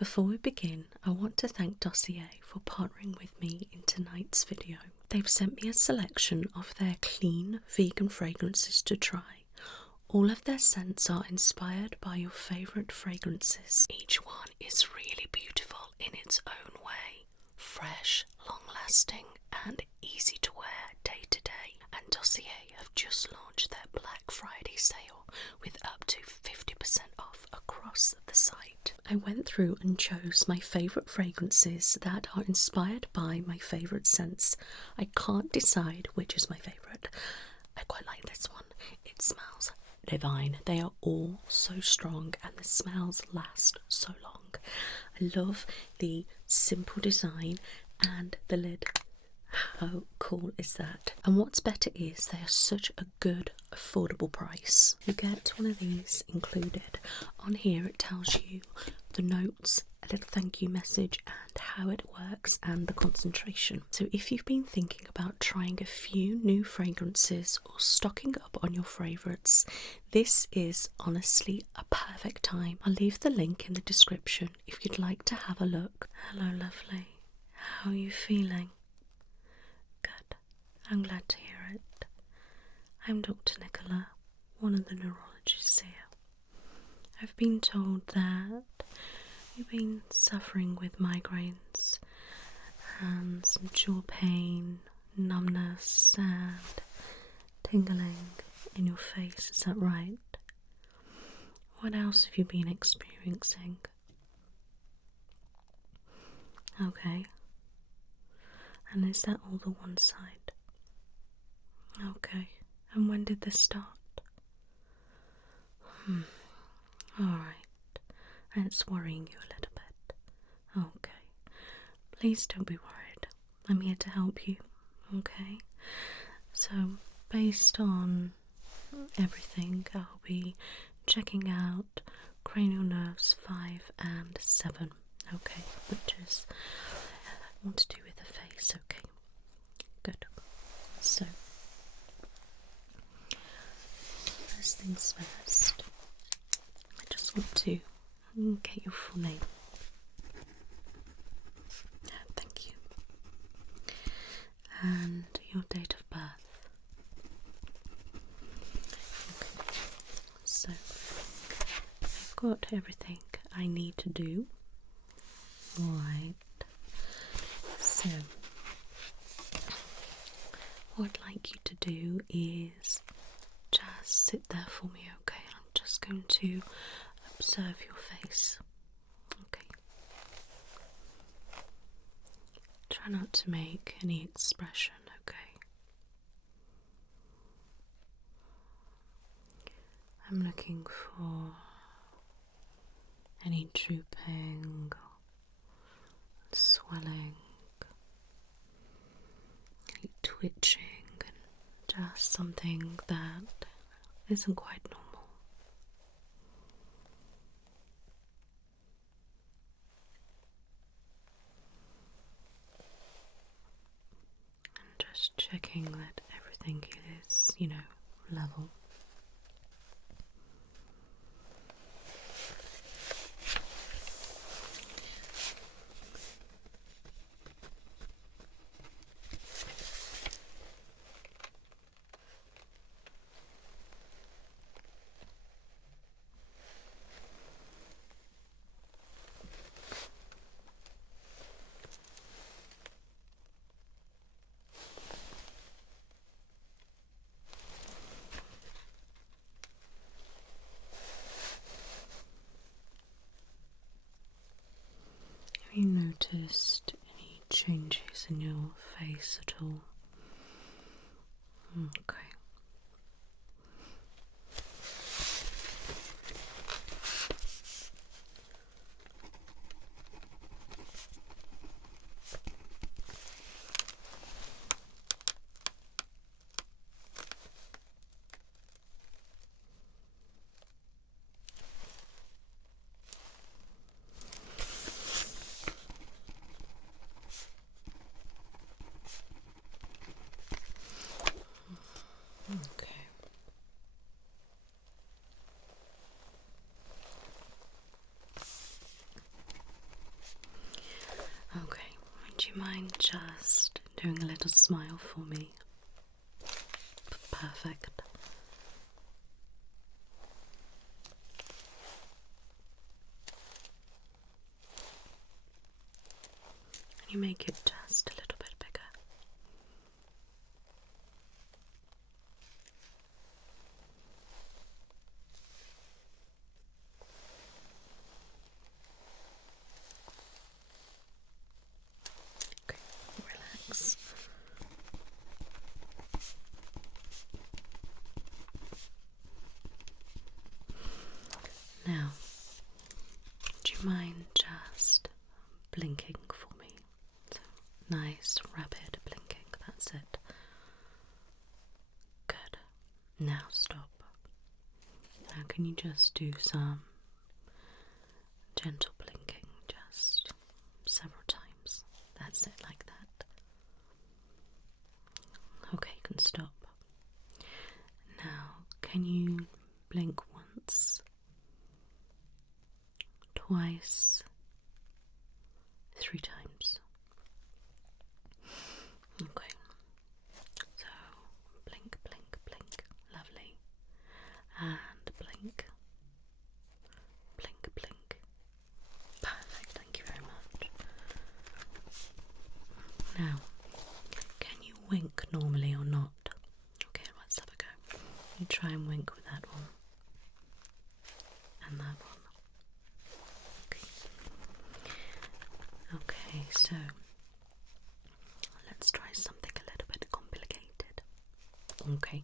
Before we begin, I want to thank Dossier for partnering with me in tonight's video. They've sent me a selection of their clean vegan fragrances to try. All of their scents are inspired by your favourite fragrances. Each one is really beautiful in its own way, fresh, long-lasting and easy to wear day to day. And Dossier have just launched their Black Friday sale with up to 50% off across the site. I went through and chose my favourite fragrances that are inspired by my favourite scents. I can't decide which is my favourite. I quite like this one. It smells divine. They are all so strong and the smells last so long. I love the simple design and the lid. How cool is that? And what's better is they are such a good, affordable price. You get one of these included. On here it tells you the notes, a little thank you message and how it works and the concentration. So if you've been thinking about trying a few new fragrances or stocking up on your favourites, this is honestly a perfect time. I'll leave the link in the description if you'd like to have a look. Hello lovely, how are you feeling? Good. I'm glad to hear it. I'm Dr. Nicola, one of the neurologists here. I've been told that you've been suffering with migraines and some jaw pain, numbness and tingling in your face. Is that right? What else have you been experiencing? Okay. And is that all the one side? Okay. And when did this start? Alright. And it's worrying you a little bit. Okay. Please don't be worried. I'm here to help you. Okay? So, based on everything, I'll be checking out cranial nerves 5 and 7. Okay? Which is what to do with the face. Okay? Good. So, first things first, I just want to get your full name. Thank you. And your date of birth. Okay. So, I've got everything I need to do. Right. So, what I'd like you to do is just sit there for me, okay? I'm just going to observe your face, okay? Try not to make any expression, okay? I'm looking for any drooping, swelling, any twitching, and just something that isn't quite normal. And just checking that everything is, level. Have you noticed any changes in your face at all? Okay. little smile for me. Perfect. You make it just a little bit bigger. Okay, relax. Now, do you mind just blinking for me? So, nice, rapid blinking, that's it. Good. Now stop. Now can you just do some gentle blinking, just several times. That's it, like that. Okay, you can stop. Now, can you blink once, twice, 3 times? Okay. So, blink, blink, blink. Lovely. And blink. Blink, blink. Perfect, thank you very much. Now, can you wink normally or not? Okay, let's have a go. You try and wink with that one. And that one. Okay. Okay, so let's try something a little bit complicated. Okay,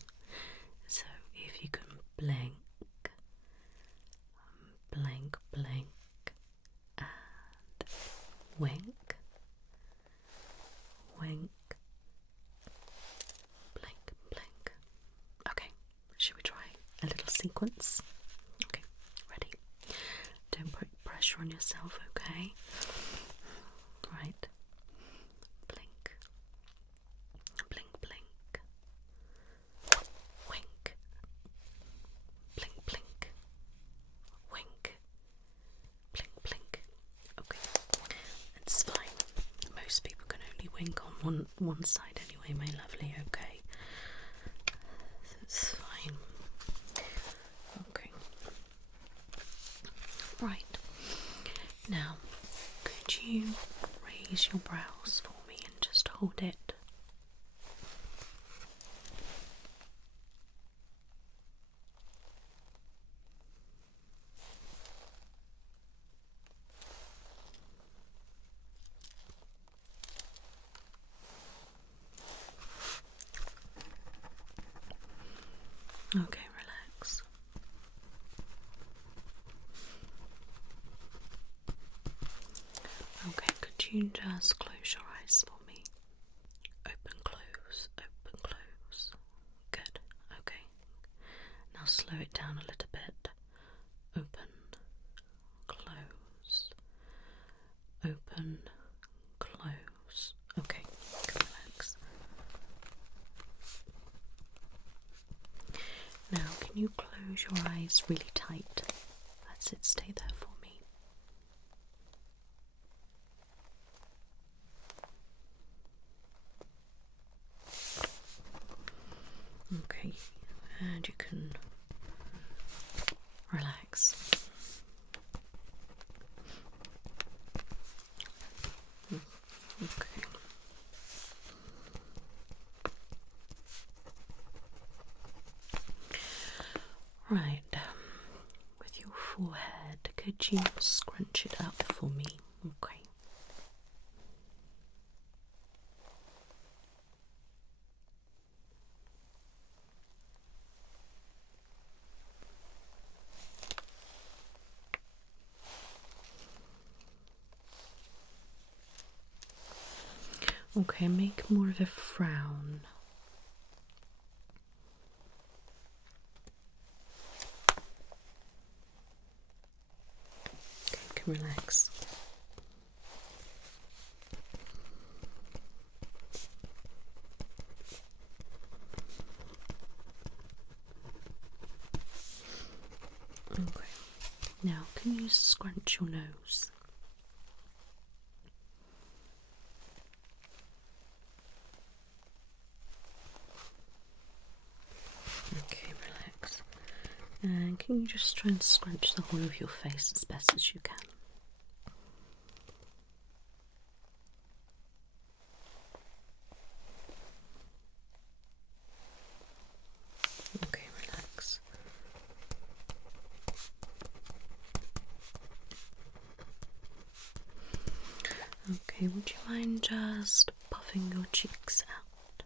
so if you can blink, blink, blink, and wink, wink, blink, blink. Okay, should we try a little sequence? Okay, ready? Don't put pressure on yourself, okay? Right. Blink, blink, blink, wink, blink, blink, wink, blink, blink. Okay, it's fine. Most people can only wink on one side anyway, my lovely, okay? It's fine. Okay. Right. Now, could you raise your brows for me and just hold it? Okay, relax. Okay, could you just close your eyes for me? Open, close, open, close. Good, okay. Now slow it down a little bit. Open, close, open, close. Okay, relax. Now, can you close your eyes really tight? That's it, stay there for me. Okay, and you can relax. Okay. Right, with your forehead, could you scrunch it up for me? Okay. Okay, make more of a frown. Okay, you can relax. Okay, now can you scrunch your nose? And can you just try and scrunch the whole of your face as best as you can? Okay, relax. Okay, would you mind just puffing your cheeks out?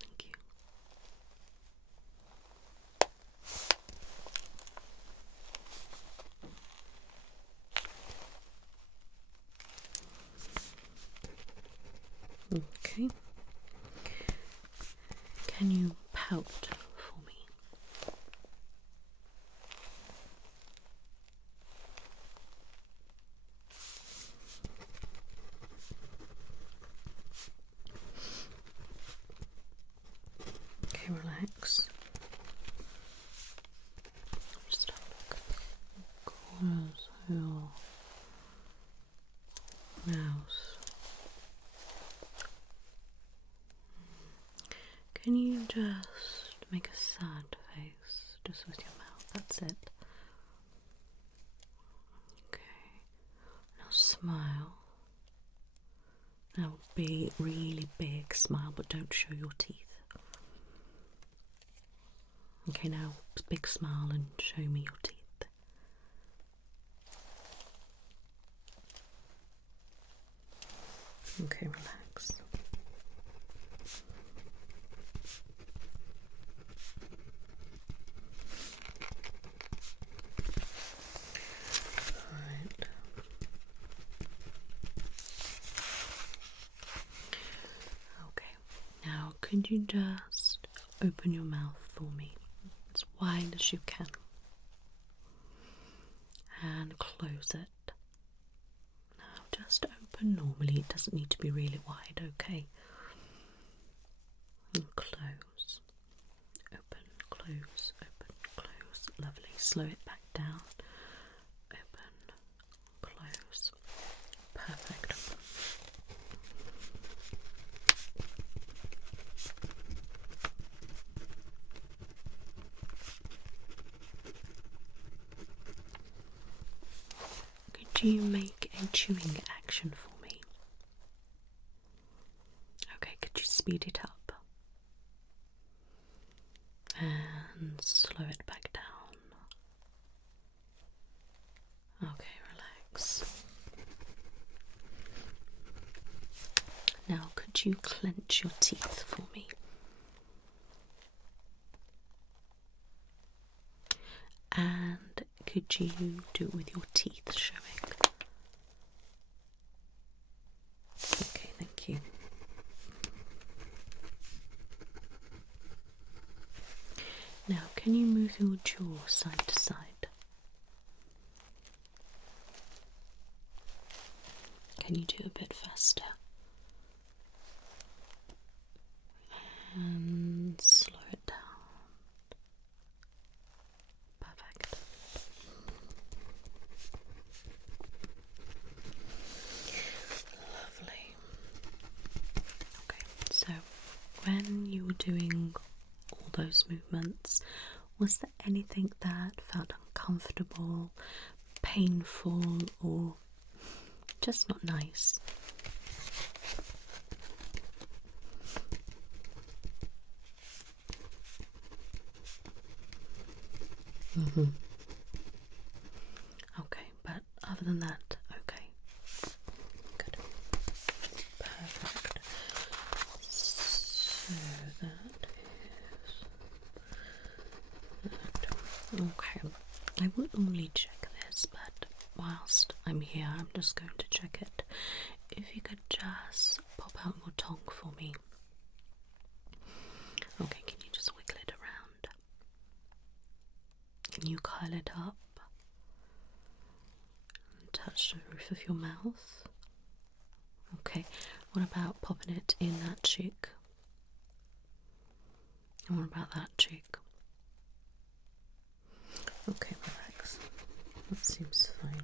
Thank you. Okay. Can you pout for me? Okay, relax. Just have a look at the corners of your mouth. Can you just make a sad face just with your mouth? That's it. Okay. Now smile. Now be really big smile, but don't show your teeth. Okay, now big smile and show me your teeth. Okay, relax. Alright. Okay, now could you just open your mouth for me as wide as you can and close it. Now just open normally, it doesn't need to be really wide, okay? And close, open, close, open, close. Lovely. Slow it back down. Open, close. Perfect. Could you make a chewing action for me? Okay, could you speed it up? And slow it back down. Okay, relax. Now, could you clench your teeth for me? And could you do it with your teeth showing? Okay, thank you. Now, can you move your jaw side to side? Can you do a bit faster? And slow it down. Perfect. Lovely. Okay, so when you were doing all those movements, was there anything that felt uncomfortable, painful, or just not nice? Okay, but other than that, okay. Good. Perfect. So that is that. Okay. I wouldn't normally check this, but whilst I'm here, I'm just going to check it. If you could just pop out your tongue for me. Okay, can you just wiggle it around? Can you curl it up and touch the roof of your mouth? Okay, what about popping it in that cheek? And what about that cheek? Okay, relax. That seems fine.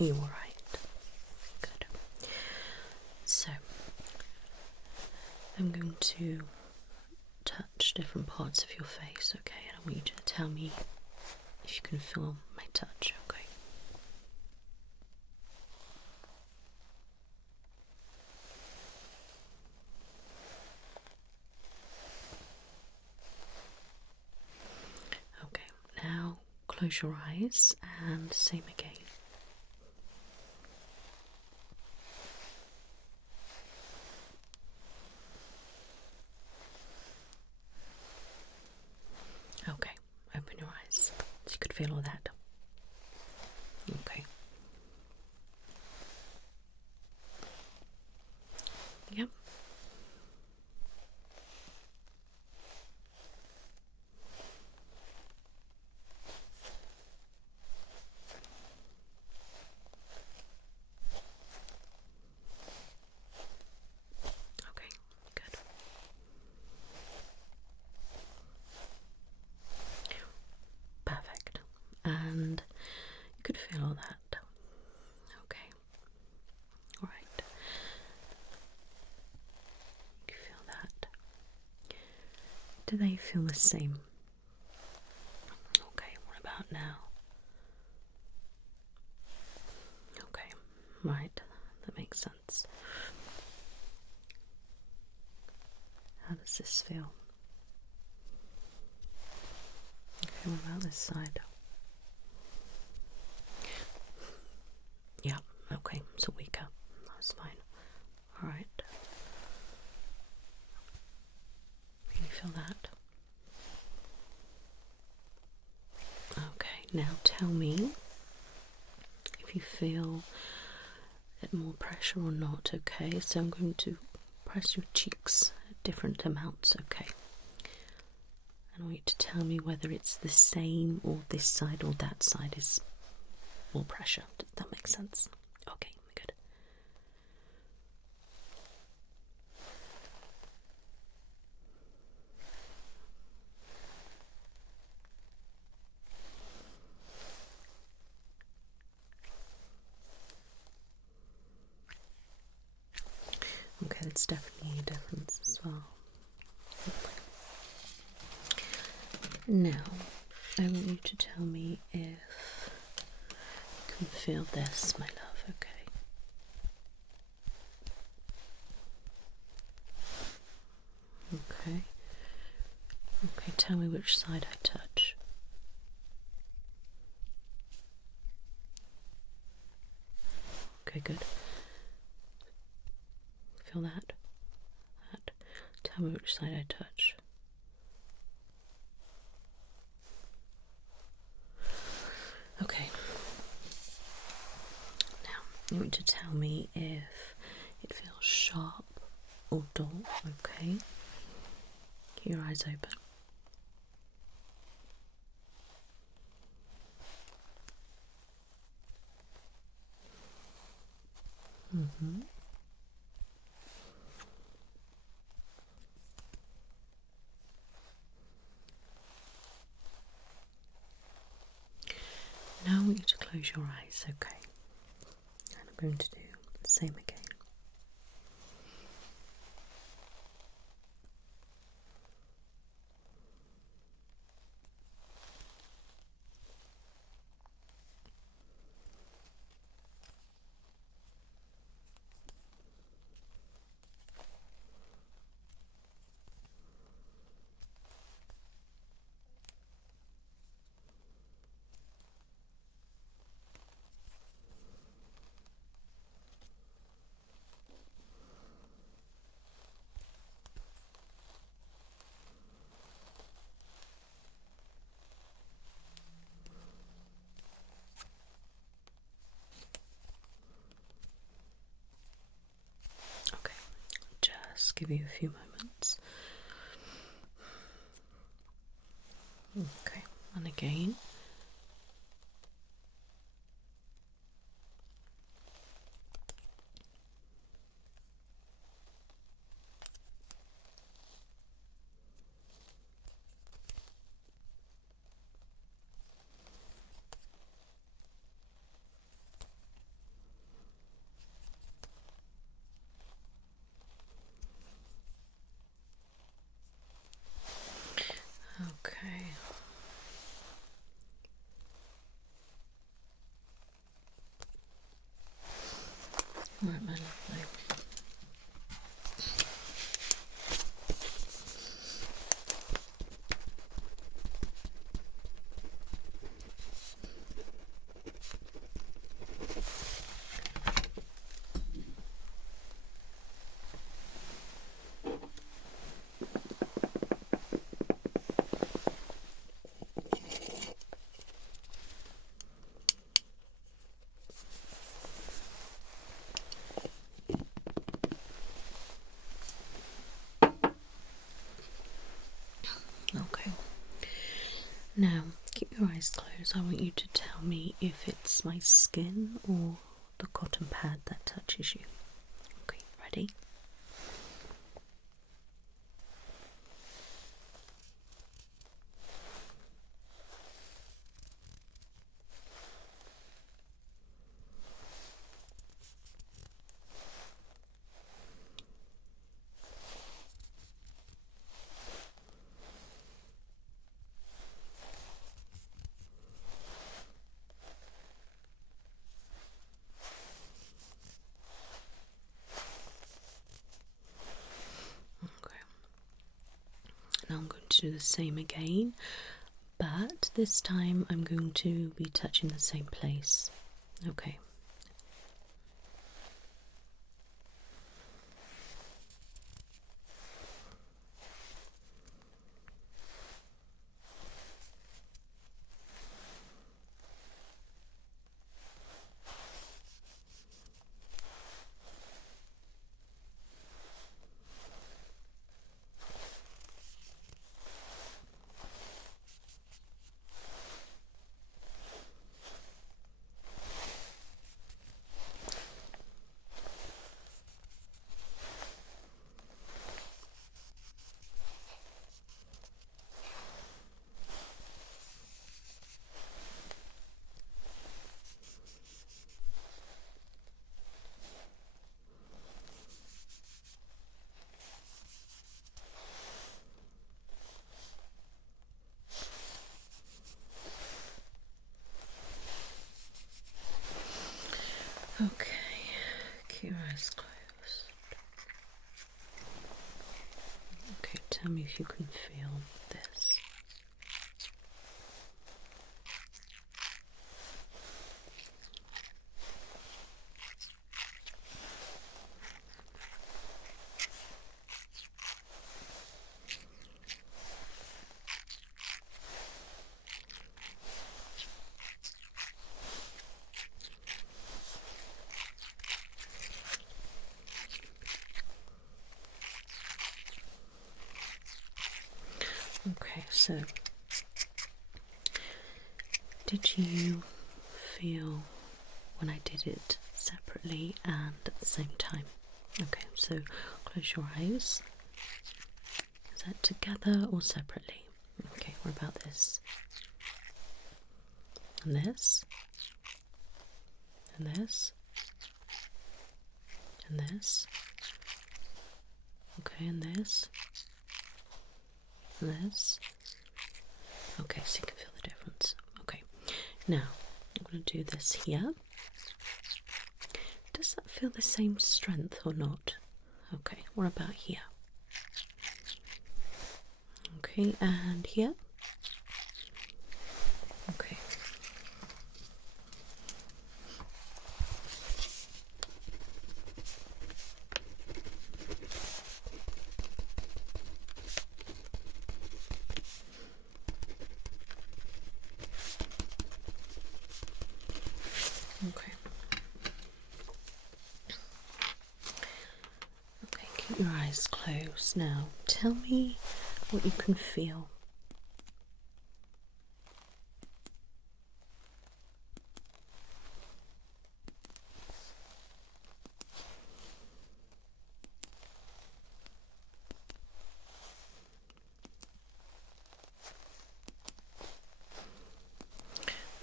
You alright? Good. So, I'm going to touch different parts of your face, okay? And I want you to tell me if you can feel my touch, okay? Okay, now close your eyes and same again. Okay, open your eyes so you could feel all that. Okay. Yep. Okay, good. Perfect. And you could feel all that. Okay. Alright. You feel that. Do they feel the same? Okay, what about now? Okay, right, that makes sense. How does this feel? Okay, what about this side? Yeah, okay, so weaker. That's fine. Alright. Can you feel that? Okay, now tell me if you feel it more pressure or not, okay? So I'm going to press your cheeks at different amounts, okay? And I want you to tell me whether it's the same or this side or that side is more pressure. Does that make sense? Okay, good. Okay, that's definitely a difference as well. Now, I want you to tell me if you can feel this, my love, okay? Okay. Okay, tell me which side I touch. Okay, good. Feel that? That. Tell me which side I touch. Okay. Now, you want to tell me if it feels sharp or dull, okay? Keep your eyes open. Now I want you to close your eyes, okay? And I'm going to do the same again. Okay, just give you a few moments. Okay, and again. Now, keep your eyes closed. I want you to tell me if it's my skin or the cotton pad that touches you. Okay, ready? Now I'm going to do the same again, but this time I'm going to be touching the same place. Okay. Okay, keep your eyes closed. Okay, tell me if you can feel this. Okay, so did you feel when I did it separately and at the same time? Okay, so close your eyes. Is that together or separately? Okay, what about this? And this? And this? And this? Okay, and this? And this? Okay, so you can feel the difference. Okay, now I'm going to do this here. Does that feel the same strength or not? Okay, what about here? Okay, and here? Okay. Okay. Okay, keep your eyes closed now. Tell me what you can feel.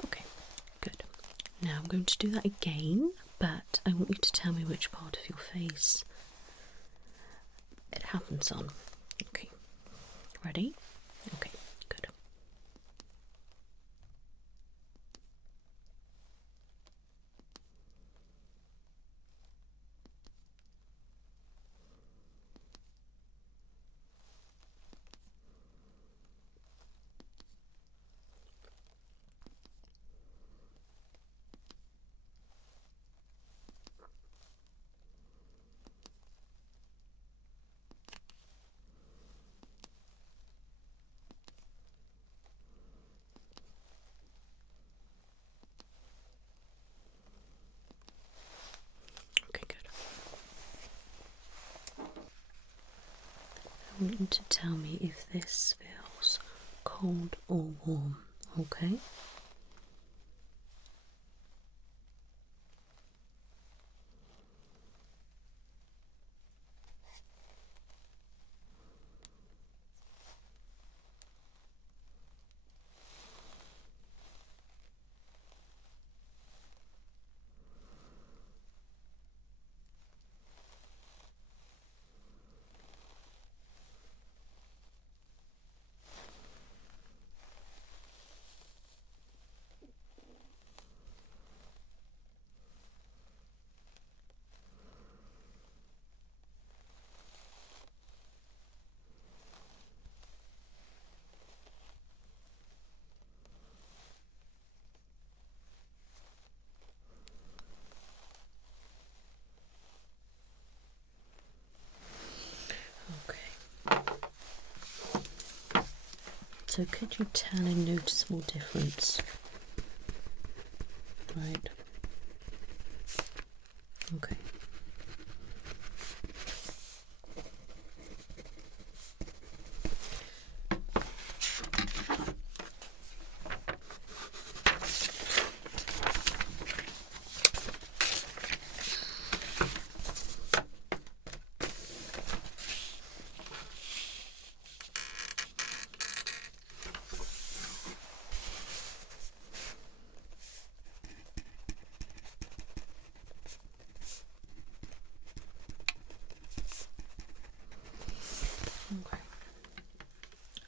Okay, good. Now I'm going to do that again, but I want you to tell me which part of your face it happens on. Okay, ready? Okay, good. Okay, good. I want you to tell me if this feels cold or warm. So could you tell a noticeable difference? Right. Okay.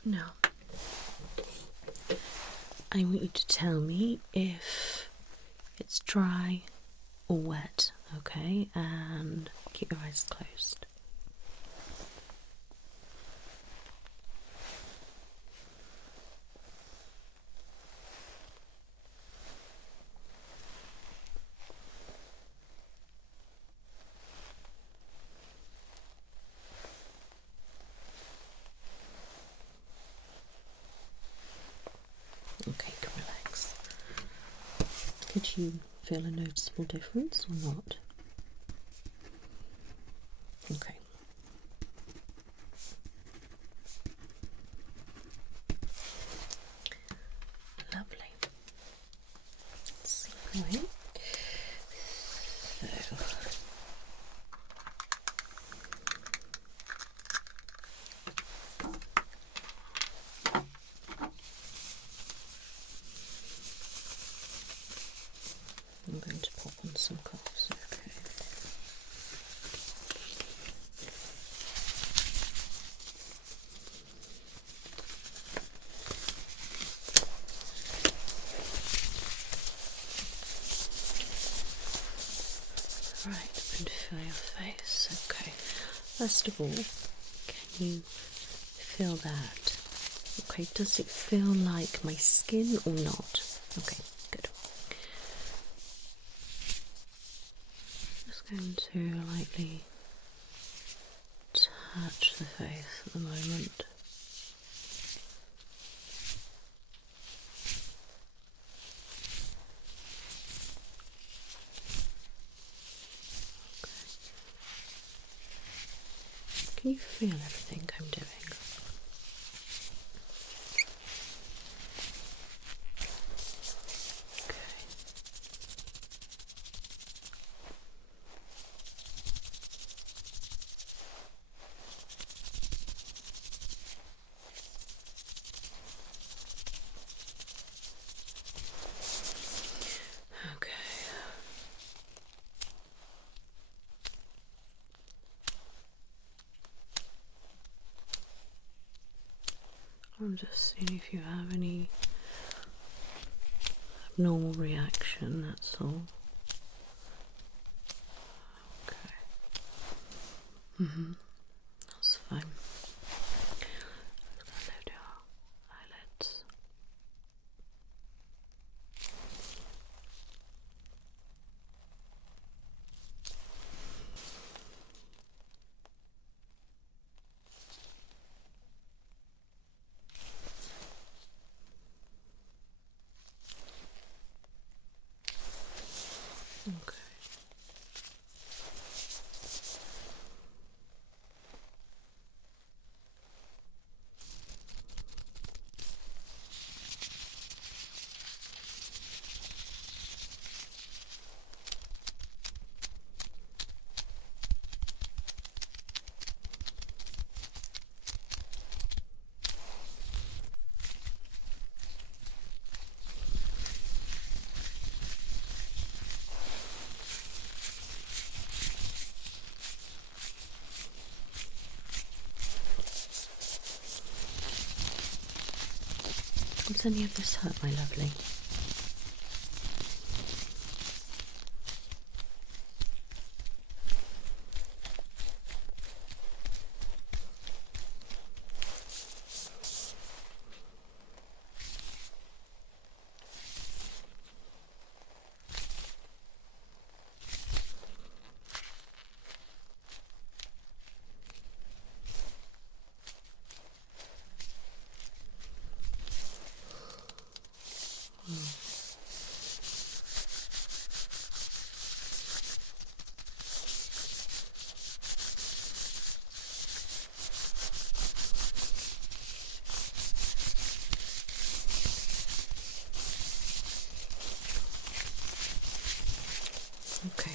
Now, I want you to tell me if it's dry or wet, okay? And keep your eyes closed. Okay, you can relax. Could you feel a noticeable difference or not? Okay. Lovely. So, I'm going to pop on some cuffs, okay. Right, I'm going to feel your face, okay. First of all, can you feel that? Okay, does it feel like my skin or not? Okay, good. Just going to lightly touch the face at the moment. Okay. Can you feel everything I'm doing? I'm just seeing if you have any abnormal reaction, that's all. Okay. That's fine. I'm just going to load your eyelids. Okay. Does any of this hurt, my lovely? Okay.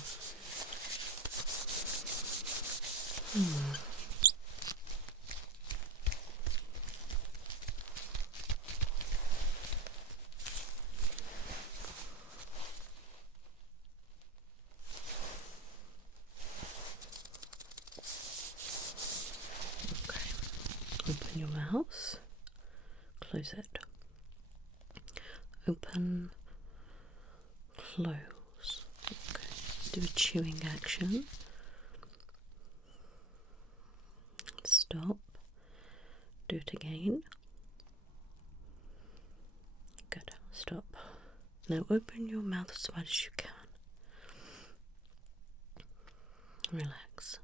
Okay. Open your mouth. Close it. Open. Close. Okay. Do a chewing action. Stop. Do it again. Good. Stop. Now open your mouth as wide as you can. Relax.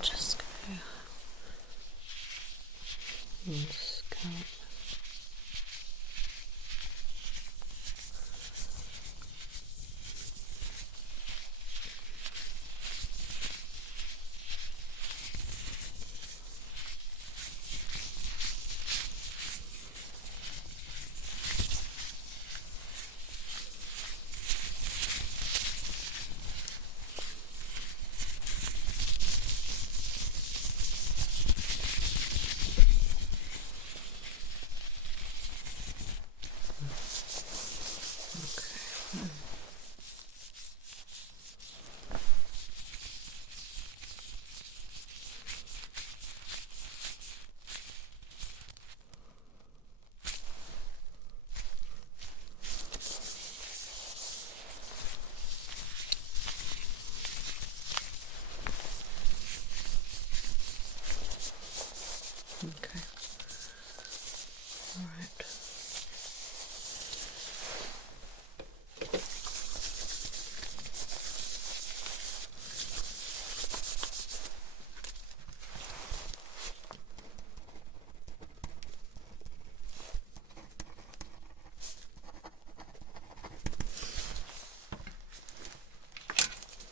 Just go and scalp. Okay. All right.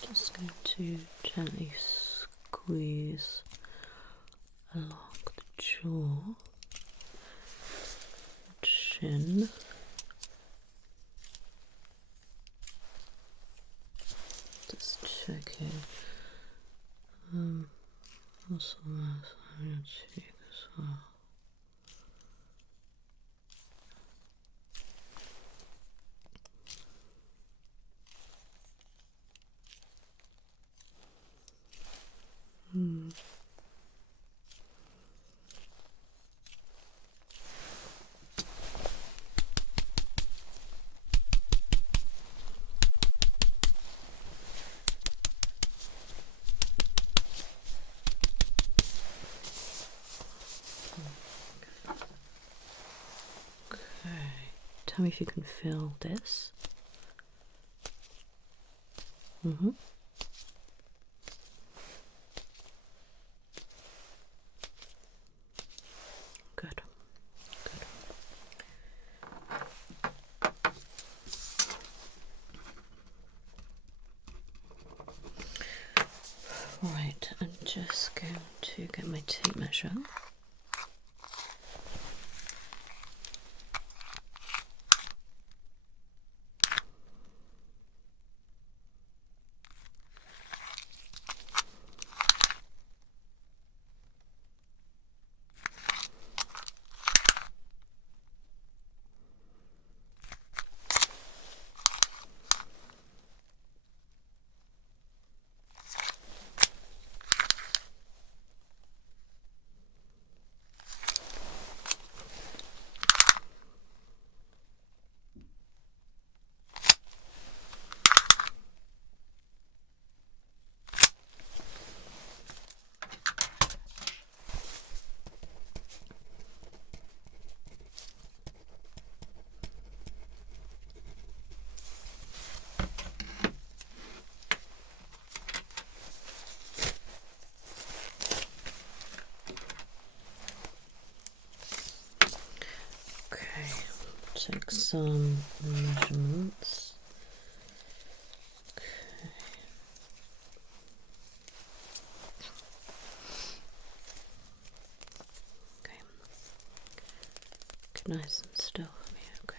Just going to gently squeeze along the jaw, chin, just checking muscle mass on your cheek as well. Tell me if you can feel this. Good. Right, I'm just going to get my tape measure. some measurements. Okay. Okay, nice and still for me, okay.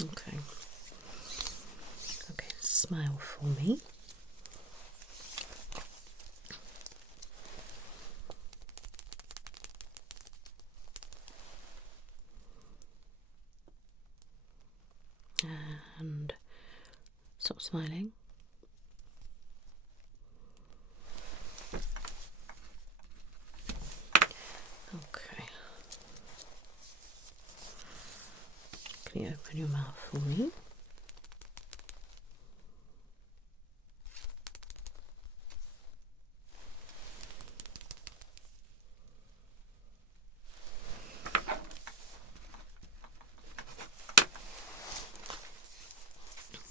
Okay. Okay, smile for me. And stop smiling. Okay. Can you open your mouth for me?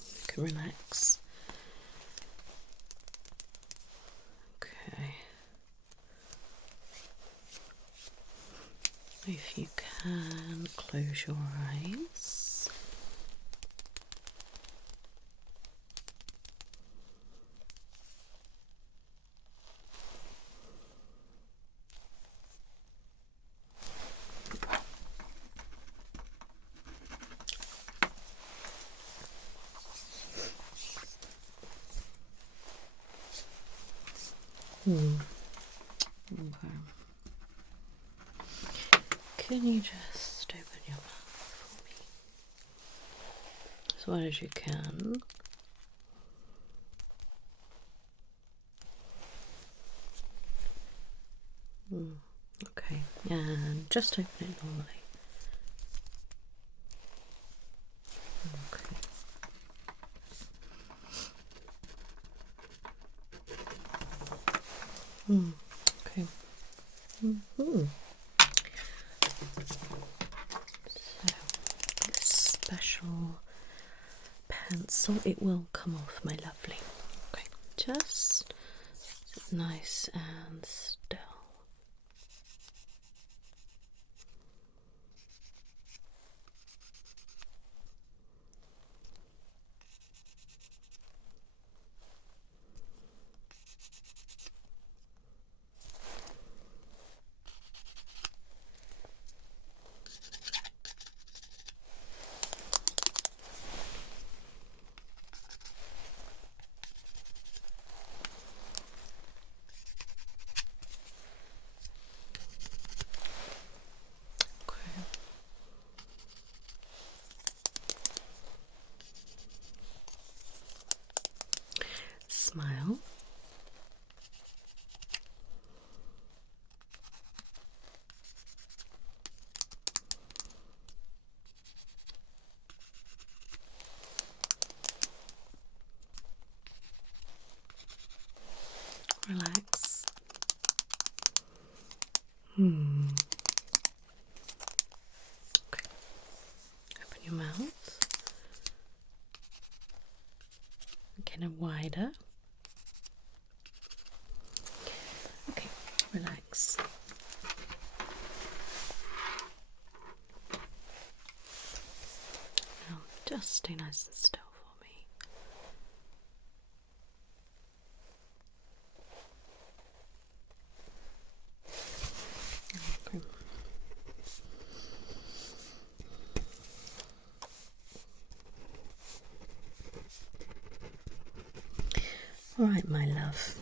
You can relax. Okay. If you can, close your eyes. Okay. Can you just open your mouth for me as wide as you can? Okay, and just open it normally. Okay. Okay. So, this special pencil, it will come off, my lovely. Okay. just nice and still. Smile. Relax. Okay. Open your mouth. Kind of wider. Okay, relax. Now just stay nice and still for me. Okay. All right, my love.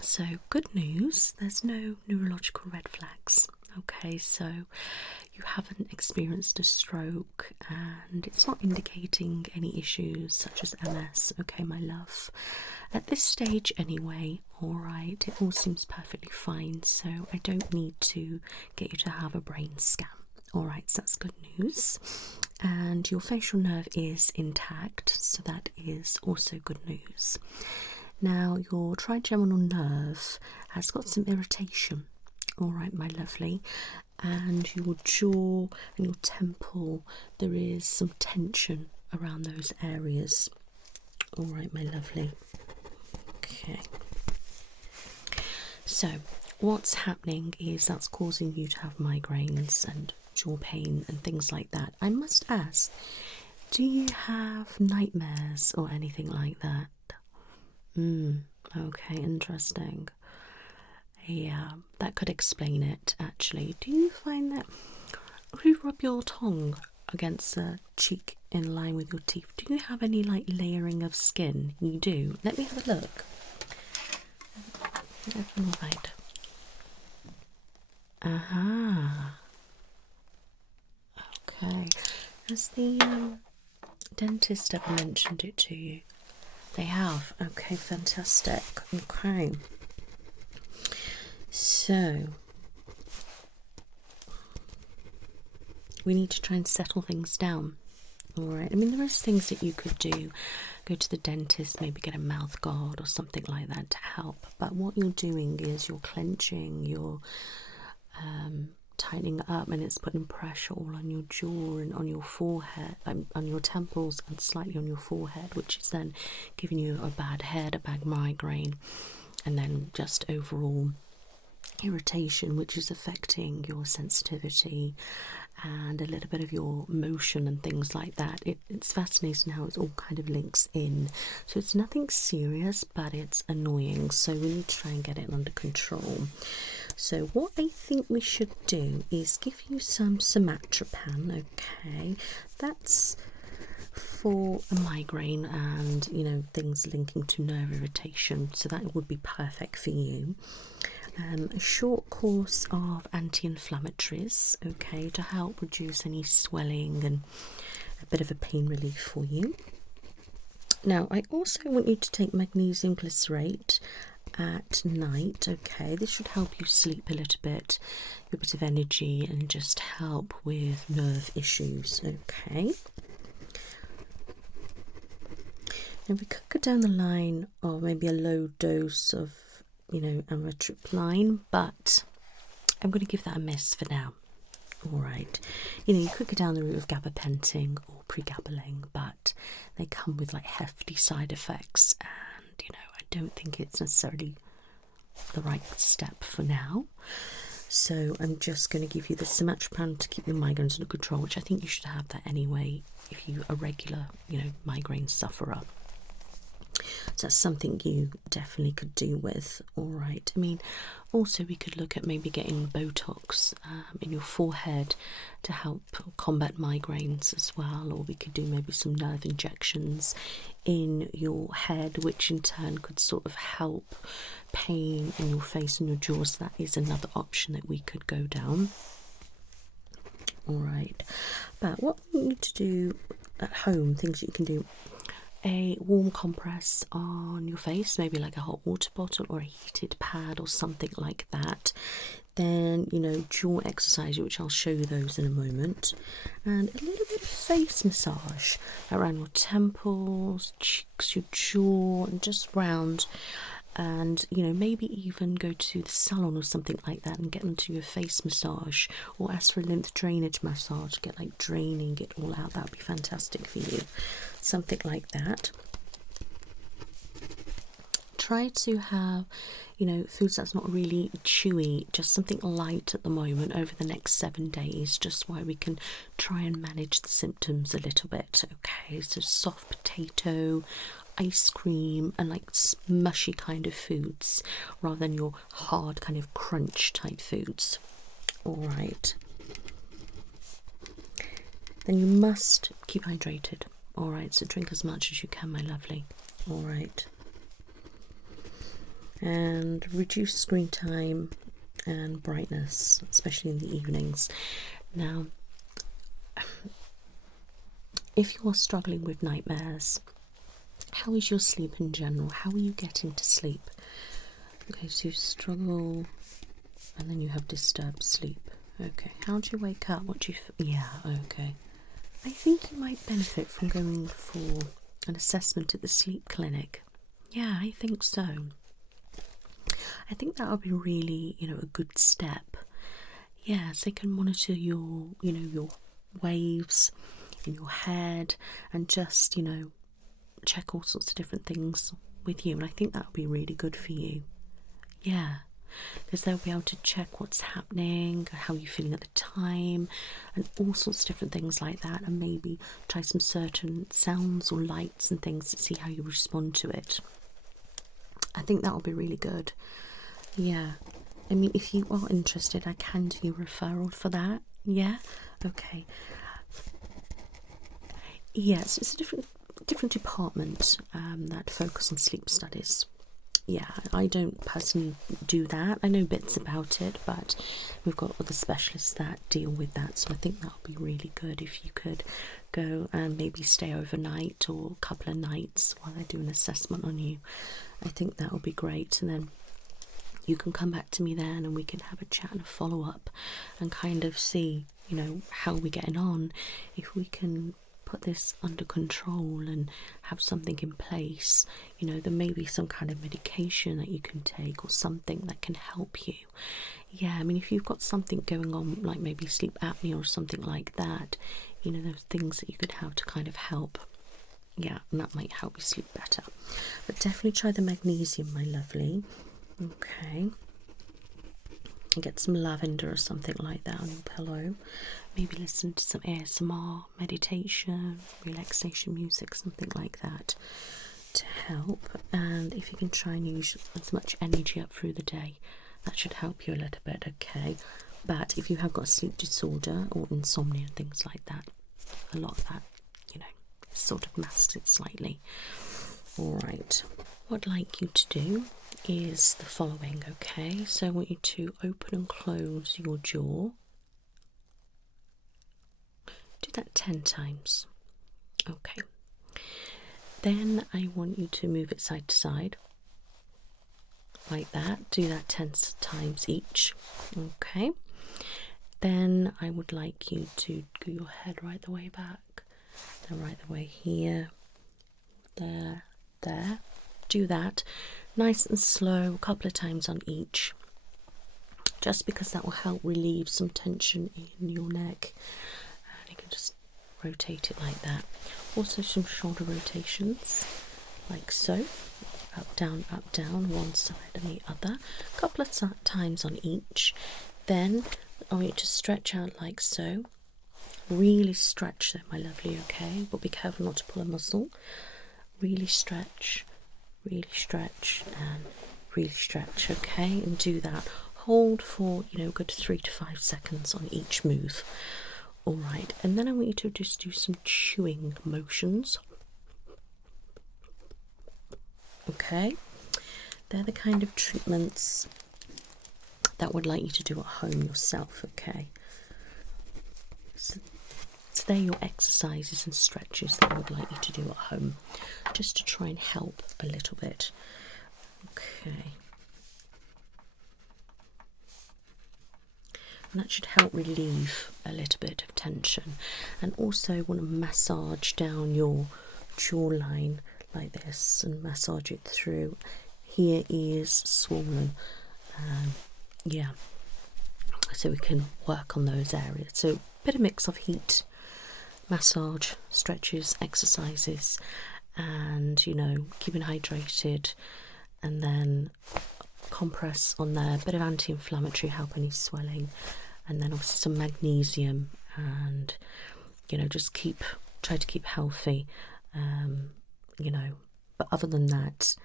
So, good news, there's no neurological red flags. Okay, so you haven't experienced a stroke and it's not indicating any issues such as MS. Okay, my love. At this stage, anyway, all right, it all seems perfectly fine, so I don't need to get you to have a brain scan. All right, so that's good news. And your facial nerve is intact, so that is also good news. Now, your trigeminal nerve has got some irritation, all right, my lovely, and your jaw and your temple, there is some tension around those areas, all right, my lovely. Okay. So, what's happening is that's causing you to have migraines and jaw pain and things like that. I must ask, do you have nightmares or anything like that? Okay, interesting. Yeah, that could explain it, actually. Do you find that if you rub your tongue against the cheek in line with your teeth, do you have any, like, layering of skin? You do? Let me have a look. All right. Aha. Okay. Has the dentist ever mentioned it to you? They have. Okay, fantastic. Okay. So, we need to try and settle things down. Alright, I mean, there is things that you could do. Go to the dentist, maybe get a mouth guard or something like that to help. But what you're doing is you're clenching, you're tightening up, and it's putting pressure all on your jaw and on your forehead, on your temples and slightly on your forehead, which is then giving you a bad head, a bad migraine, and then just overall irritation, which is affecting your sensitivity and a little bit of your motion and things like that. It's fascinating how it all kind of links in. So it's nothing serious, but it's annoying, so we need to try and get it under control. So what I think we should do is give you some somatropan. Okay, that's for a migraine and, you know, things linking to nerve irritation, so that would be perfect for you. A short course of anti-inflammatories, okay, to help reduce any swelling and a bit of a pain relief for you. Now, I also want you to take magnesium glycerate at night, okay. This should help you sleep a little bit, a bit of energy, and just help with nerve issues, okay. Now, we could go down the line of maybe a low dose of, you know, amitriptyline, but I'm going to give that a miss for now. All right, you know, you could go down the route of gabapentin or pregabalin, but they come with like hefty side effects, and, you know, I don't think it's necessarily the right step for now. So I'm just going to give you the Simantropam to keep your migraines under control, which I think you should have that anyway if you're a regular, migraine sufferer. So that's something you definitely could do with. All right. I mean, also we could look at maybe getting Botox in your forehead to help combat migraines as well, or we could do maybe some nerve injections in your head, which in turn could sort of help pain in your face and your jaws. That is another option that we could go down. All right. But what we need to do at home, things that you can do: a warm compress on your face, maybe like a hot water bottle or a heated pad or something like that. Then, jaw exercise, which I'll show you those in a moment. And a little bit of face massage around your temples, cheeks, your jaw, and just round. And, maybe even go to the salon or something like that and get into your face massage, or ask for a lymph drainage massage, get like draining it all out. That would be fantastic for you. Something like that. Try to have, foods that's not really chewy, just something light at the moment over the next 7 days, just while we can try and manage the symptoms a little bit. Okay, so soft potato, ice cream, and like mushy kind of foods rather than your hard kind of crunch type foods. All right. Then you must keep hydrated. All right, so drink as much as you can, my lovely. All right. And reduce screen time and brightness, especially in the evenings. Now, if you are struggling with nightmares, how is your sleep in general? How are you getting to sleep? Okay, so you struggle and then you have disturbed sleep. Okay, how do you wake up? What do you yeah, okay. I think you might benefit from going for an assessment at the sleep clinic. Yeah, I think so. I think that would be really, a good step. Yes, they can monitor your, your waves in your head and just, check all sorts of different things with you. And I think that would be really good for you. Yeah, because they'll be able to check what's happening, how you're feeling at the time, and all sorts of different things like that. And maybe try some certain sounds or lights and things to see how you respond to it. I think that will be really good. Yeah, I mean, if you are interested, I can do a referral for that. Yeah, okay. Yes, it's a different department that focus on sleep studies. Yeah, I don't personally do that. I know bits about it, but we've got other specialists that deal with that. So I think that would be really good if you could go and maybe stay overnight or a couple of nights while they do an assessment on you. I think that would be great. And then you can come back to me then and we can have a chat and a follow-up and kind of see, how we're getting on, if we can put this under control and have something in place. There may be some kind of medication that you can take or something that can help you. Yeah, I mean, if you've got something going on, like maybe sleep apnea or something like that, there's things that you could have to kind of help. Yeah, and that might help you sleep better. But definitely try the magnesium, my lovely. Okay. And get some lavender or something like that on your pillow. Maybe listen to some ASMR, meditation, relaxation music, something like that to help. And if you can try and use as much energy up through the day, that should help you a little bit, okay? But if you have got a sleep disorder or insomnia and things like that, a lot of that, sort of masks it slightly. All right. What I'd like you to do is the following, okay? So I want you to open and close your jaw. Do that 10 times. Okay. Then I want you to move it side to side. Like that. Do that 10 times each. Okay. Then I would like you to go your head right the way back. Then right the way here. There. Do that nice and slow, a couple of times on each, just because that will help relieve some tension in your neck. And you can just rotate it like that. Also some shoulder rotations, like so. up, down, one side and the other, a couple of times on each. Then I want you to stretch out like so. Really stretch though, my lovely, okay? But be careful not to pull a muscle. Really stretch, and really stretch, okay? And do that. Hold for, you know, a good 3 to 5 seconds on each move. All right, and then I want you to just do some chewing motions. Okay, they're the kind of treatments that I would like you to do at home yourself, okay? So they're your exercises and stretches that I would like you to do at home, just to try and help a little bit. Okay. And that should help relieve a little bit of tension. And also want to massage down your jawline like this and massage it through. Here is swollen. Yeah. So we can work on those areas. So a bit of mix of heat, massage, stretches, exercises, and, you know, keeping hydrated, and then compress on there, a bit of anti-inflammatory, help any swelling, and then obviously some magnesium, and, you know, just try to keep healthy, you know, but other than that,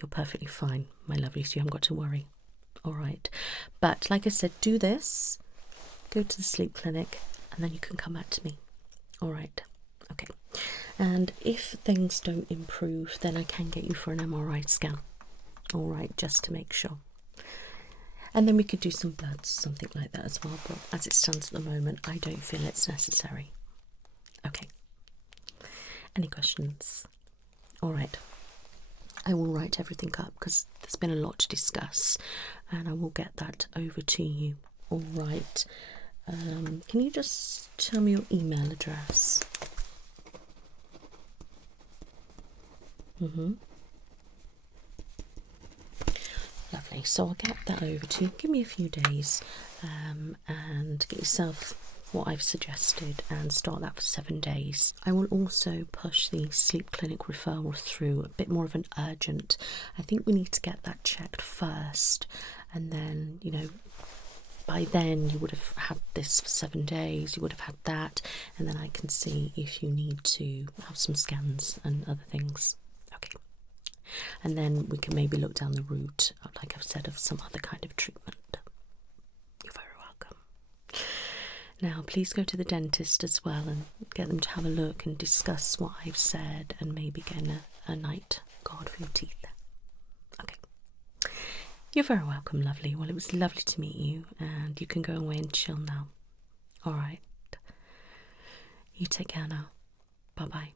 you're perfectly fine, my lovely, so you haven't got to worry. All right, but like I said, do this, go to the sleep clinic, and then you can come back to me. All right, okay. And if things don't improve, then I can get you for an MRI scan. All right, just to make sure. And then we could do some bloods, something like that as well, but as it stands at the moment, I don't feel it's necessary. Okay. Any questions? All right. I will write everything up because there's been a lot to discuss, and I will get that over to you. All right. Can you just tell me your email address? Lovely. So I'll get that over to you. Give me a few days and get yourself what I've suggested and start that for 7 days. I will also push the sleep clinic referral through a bit more of an urgent. I think we need to get that checked first, and then, you know, by then you would have had this for 7 days, you would have had that, and then I can see if you need to have some scans and other things. Okay. And then we can maybe look down the route, like I've said, of some other kind of treatment. You're very welcome. Now, please go to the dentist as well and get them to have a look and discuss what I've said, and maybe get a night guard for your teeth. Okay. You're very welcome, lovely. Well, it was lovely to meet you, and you can go away and chill now. All right. You take care now. Bye-bye.